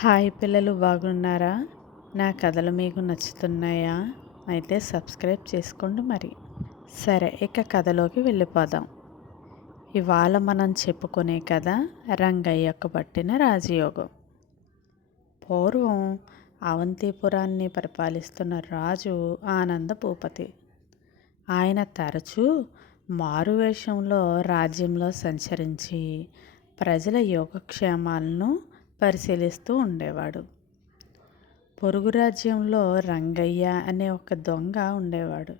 Hi పిల్లలు, బాగున్నారా? నా కథలు మీకు నచ్చుతున్నాయా? అయితే సబ్స్క్రైబ్ చేసుకోండి మరి. సరే, ఇక కథలోకి వెళ్ళిపోదాం. ఇవాళ మనం చెప్పుకునే కథ రంగయ్యకు పట్టిన రాజయోగం. పూర్వం అవంతిపురాన్ని పరిపాలిస్తున్న రాజు ఆనంద భూపతి. ఆయన తరచూ మారువేషంలో రాజ్యంలో సంచరించి ప్రజల యోగక్షేమాలను పరిశీలిస్తూ ఉండేవాడు. పొరుగు రాజ్యంలో రంగయ్య అనే ఒక దొంగ ఉండేవాడు.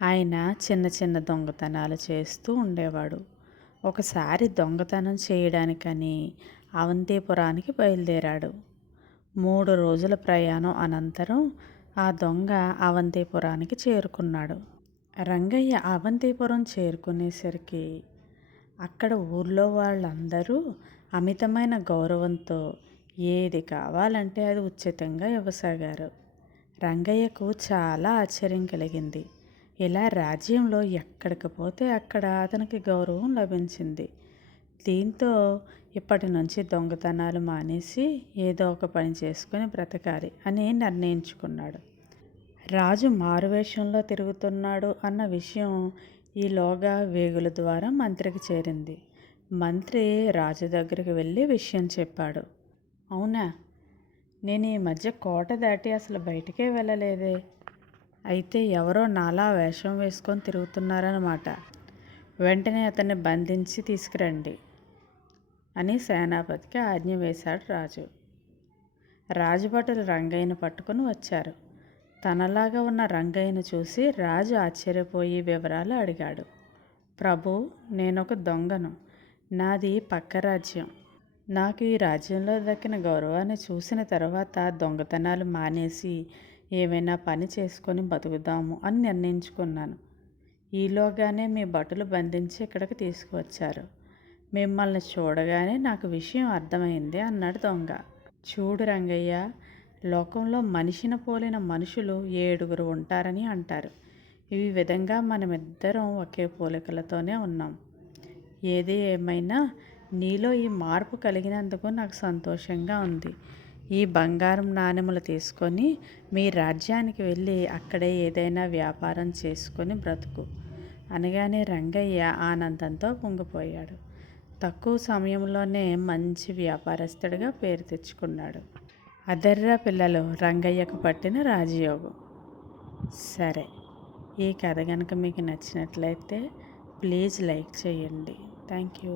ఆయన చిన్న చిన్న దొంగతనాలు చేస్తూ ఉండేవాడు. ఒకసారి దొంగతనం చేయడానికని అవంతిపురానికి బయలుదేరాడు. 3 రోజుల ప్రయాణం అనంతరం ఆ దొంగ అవంతిపురానికి చేరుకున్నాడు. రంగయ్య అవంతిపురం చేరుకునేసరికి అక్కడ ఊర్లో వాళ్ళందరూ అమితమైన గౌరవంతో ఏది కావాలంటే అది ఉచితంగా ఇవ్వసాగారు. రంగయ్యకు చాలా ఆశ్చర్యం కలిగింది. ఇలా రాజ్యంలో ఎక్కడికి పోతే అక్కడ అతనికి గౌరవం లభించింది. దీంతో ఇప్పటి నుంచి దొంగతనాలు మానేసి ఏదో ఒక పని చేసుకుని బ్రతకాలి అని నిర్ణయించుకున్నాడు. రాజు మారువేషంలో తిరుగుతున్నాడు అన్న విషయం ఈలోగా వేగుల ద్వారా మంత్రికి చేరింది. మంత్రి రాజు దగ్గరికి వెళ్ళి విషయం చెప్పాడు. అవునా, నేను ఈ మధ్య కోట దాటి అసలు బయటికే వెళ్ళలేదే. అయితే ఎవరో నాలా వేషం వేసుకొని తిరుగుతున్నారన్నమాట. వెంటనే అతన్ని బంధించి తీసుకురండి అని సేనాపతికి ఆజ్ఞ వేశాడు రాజు. రాజభటులు రంగయ్యను పట్టుకుని వచ్చారు. తనలాగా ఉన్న రంగయ్యను చూసి రాజు ఆశ్చర్యపోయి వివరాలు అడిగాడు. ప్రభు, నేనొక దొంగను. నాది పక్క రాజ్యం. నాకు ఈ రాజ్యంలో దక్కిన గౌరవాన్ని చూసిన తర్వాత దొంగతనాలు మానేసి ఏమైనా పని చేసుకొని బతుకుదాము అని నిర్ణయించుకున్నాను. ఈలోగానే మీ భటులు బంధించి ఇక్కడికి తీసుకువచ్చారు. మిమ్మల్ని చూడగానే నాకు విషయం అర్థమైంది అన్నాడు దొంగ. చూడు రంగయ్య, లోకంలో మనిషిని పోలిన మనుషులు 7 ఉంటారని అంటారు. ఈ విధంగా మనమిద్దరం ఒకే పోలికలతోనే ఉన్నాం. ఏది ఏమైనా నీలో ఈ మార్పు కలిగినందుకు నాకు సంతోషంగా ఉంది. ఈ బంగారం నాణెములు తీసుకొని మీ రాజ్యానికి వెళ్ళి అక్కడే ఏదైనా వ్యాపారం చేసుకొని బ్రతుకు అనగానే రంగయ్య ఆనందంతో పొంగిపోయాడు. తక్కువ సమయంలోనే మంచి వ్యాపారస్తుడిగా పేరు తెచ్చుకున్నాడు. అదర్రా పిల్లలు, రంగయ్యకు పట్టిన రాజయోగం. సరే, ఈ కథ కనుక మీకు నచ్చినట్లయితే ప్లీజ్ లైక్ చేయండి. Thank you.